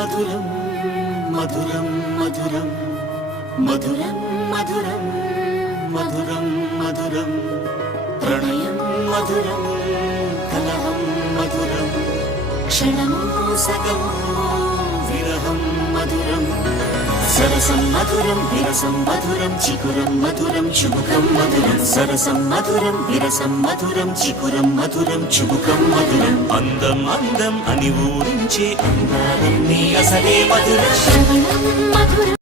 మధురం మధురం మధురం మధురం మధురం మధురం మధురం ప్రణయం మధురం కలహం మధురం క్షణము సగము విరహం మధురం సరసం మధురం విరసం మధురం చికురం మధురం చుబుకం మధురం సరసం మధురం విరసం మధురం చికురం మధురం చుబుకం మధురం అందం అందం అని ఊరించే అందాలన్నీ అసలే మధురం